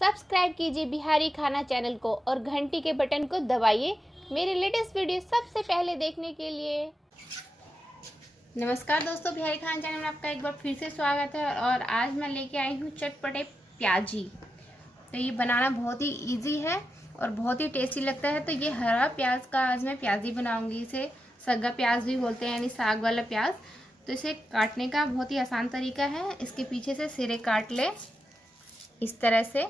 Subscribe कीजिए बिहारी खाना channel को और घंटी के बटन को दबाइए मेरे लेटेस्ट वीडियो सबसे पहले देखने के लिए। नमस्कार दोस्तों, बिहारी खाना चैनल में आपका एक बार फिर से स्वागत है। और आज मैं लेके आई हूँ चटपटे प्याजी। तो ये बनाना बहुत ही इजी है और बहुत ही टेस्टी लगता है। तो ये हरा प्याज का आज मैं प्याजी बनाऊंगी। इसे सग्गा प्याज भी बोलते हैं, यानी साग वाला प्याज। तो इसे काटने का बहुत ही आसान तरीका है। इसके पीछे से सिरे काट ले इस तरह से।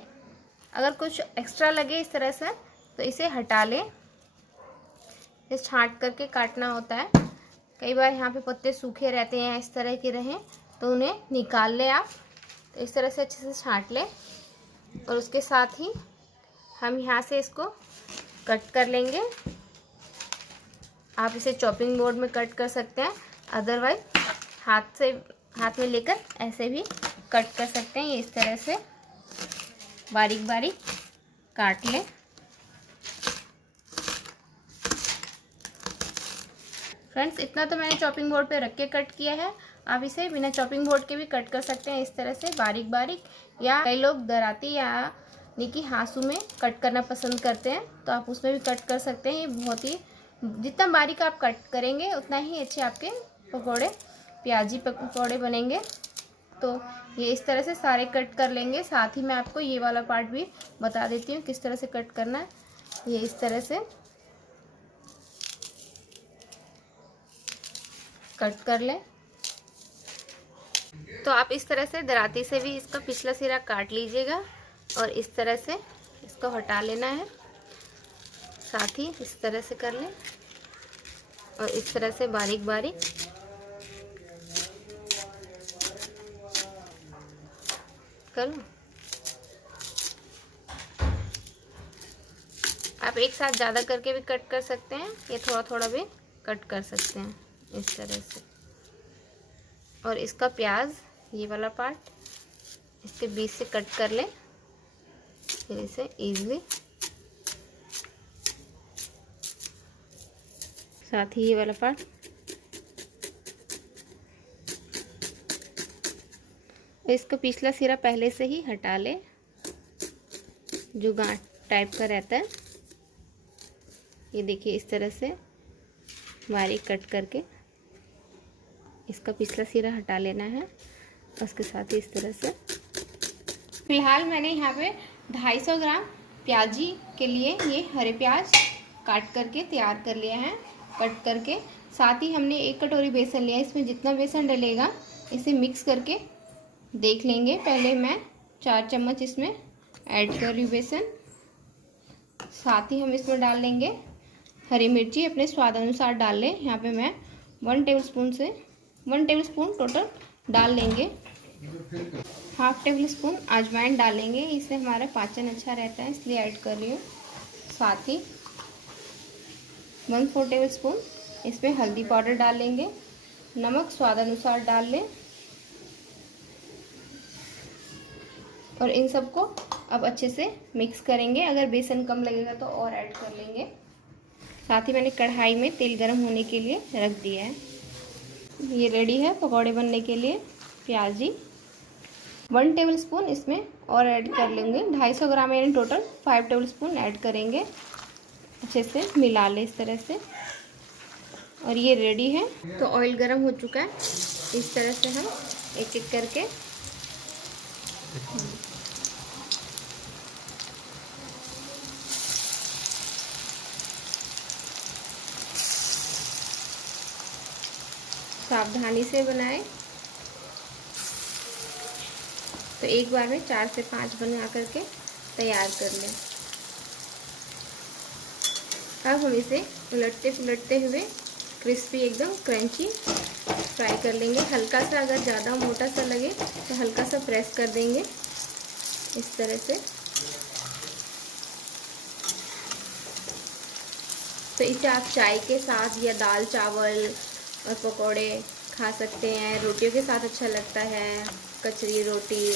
अगर कुछ एक्स्ट्रा लगे इस तरह से तो इसे हटा लें। इसे छांट करके काटना होता है। कई बार यहाँ पे पत्ते सूखे रहते हैं, इस तरह के रहें तो उन्हें निकाल लें आप। तो इस तरह से अच्छे से छांट लें और उसके साथ ही हम यहाँ से इसको कट कर लेंगे। आप इसे चॉपिंग बोर्ड में कट कर सकते हैं, अदरवाइज हाथ में लेकर ऐसे भी कट कर सकते हैं। ये इस तरह से बारीक बारीक काट लें। फ्रेंड्स, इतना तो मैंने चॉपिंग बोर्ड पे रख के कट किया है। आप इसे बिना चॉपिंग बोर्ड के भी कट कर सकते हैं, इस तरह से बारीक बारीक। या कई लोग दराती या निकी हाँसू में कट करना पसंद करते हैं, तो आप उसमें भी कट कर सकते हैं। ये बहुत ही, जितना बारीक आप कट करेंगे उतना ही अच्छे आपके पकौड़े, प्याजी पकौड़े बनेंगे। तो ये इस तरह से सारे कट कर लेंगे। साथ ही मैं आपको ये वाला पार्ट भी बता देती हूँ किस तरह से कट करना है। ये इस तरह से कट कर लें। तो आप इस तरह से दराती से भी इसका पिछला सिरा काट लीजिएगा और इस तरह से इसको हटा लेना है। साथ ही इस तरह से कर लें और इस तरह से बारीक बारीक करो। आप एक साथ ज़्यादा करके भी कट कर सकते हैं, ये थोड़ा थोड़ा भी कट कर सकते हैं इस तरह से। और इसका प्याज, ये वाला पार्ट इसके बीच से कट कर लें फिर इसे इजीली। साथ ही ये वाला पार्ट, इसका पिछला सिरा पहले से ही हटा ले, जो गांठ टाइप का रहता है। ये देखिए इस तरह से बारीक कट करके इसका पिछला सिरा हटा लेना है। उसके साथ ही इस तरह से। फिलहाल मैंने यहाँ पे 250 ग्राम प्याजी के लिए ये हरे प्याज काट करके तैयार कर लिया है, कट करके। साथ ही हमने 1 कटोरी बेसन लिया है। इसमें जितना बेसन डलेगा इसे मिक्स करके देख लेंगे। पहले मैं 4 चम्मच इसमें ऐड कर रही हूँ बेसन। साथ ही हम इसमें डाल लेंगे हरी मिर्ची, अपने स्वाद अनुसार डाल लें। यहाँ पे मैं 1 टेबलस्पून टोटल डाल लेंगे। 1/2 टेबलस्पून अजवाइन डालेंगे, इससे हमारा पाचन अच्छा रहता है, इसलिए ऐड कर रही हूँ। साथ ही 1/4 टेबलस्पून इसमें हल्दी पाउडर डाल लेंगे। नमक स्वाद अनुसार डाल लें और इन सबको अब अच्छे से मिक्स करेंगे। अगर बेसन कम लगेगा तो और ऐड कर लेंगे। साथ ही मैंने कढ़ाई में तेल गरम होने के लिए रख दिया है। ये रेडी है पकौड़े बनने के लिए प्याजी। 1 टेबलस्पून इसमें और ऐड कर लेंगे। 250 ग्राम यानी टोटल 5 टेबलस्पून ऐड करेंगे। अच्छे से मिला लें इस तरह से और ये रेडी है। तो ऑयल गरम हो चुका है। इस तरह से हम एक एक करके सावधानी से बनाएं। तो एक बार में 4 से 5 बना करके तैयार कर लें। अब हम इसे उलटते पुलटते हुए क्रिस्पी, एकदम क्रंची फ्राई कर लेंगे। हल्का सा, अगर ज़्यादा मोटा सा लगे तो हल्का सा प्रेस कर देंगे इस तरह से। तो इसे आप चाय के साथ या दाल चावल और पकौड़े खा सकते हैं। रोटियों के साथ अच्छा लगता है, कचरी रोटी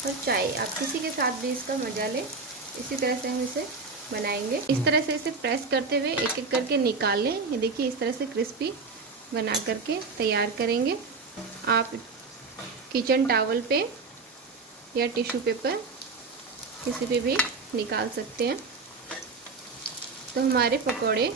और चाय, आप किसी के साथ भी इसका मज़ा लें। इसी तरह से हम इसे बनाएंगे। इस तरह से इसे प्रेस करते हुए एक एक करके निकाल लें। ये देखिए इस तरह से क्रिस्पी बना करके तैयार करेंगे। आप किचन टॉवल पे या टिश्यू पेपर किसी पे भी निकाल सकते हैं। तो हमारे पकौड़े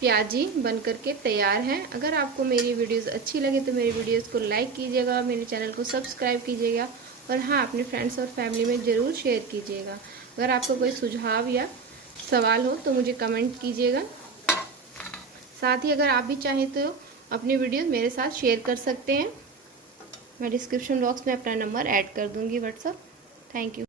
प्याजी बन करके तैयार हैं। अगर आपको मेरी वीडियोस अच्छी लगे तो मेरी वीडियोस को लाइक कीजिएगा, मेरे चैनल को सब्सक्राइब कीजिएगा और हाँ, अपने फ्रेंड्स और फैमिली में ज़रूर शेयर कीजिएगा। अगर आपको कोई सुझाव या सवाल हो तो मुझे कमेंट कीजिएगा। साथ ही अगर आप भी चाहें तो अपनी वीडियो मेरे साथ शेयर कर सकते हैं। मैं डिस्क्रिप्शन बॉक्स में अपना नंबर ऐड कर दूँगी व्हाट्सएप। Thank you.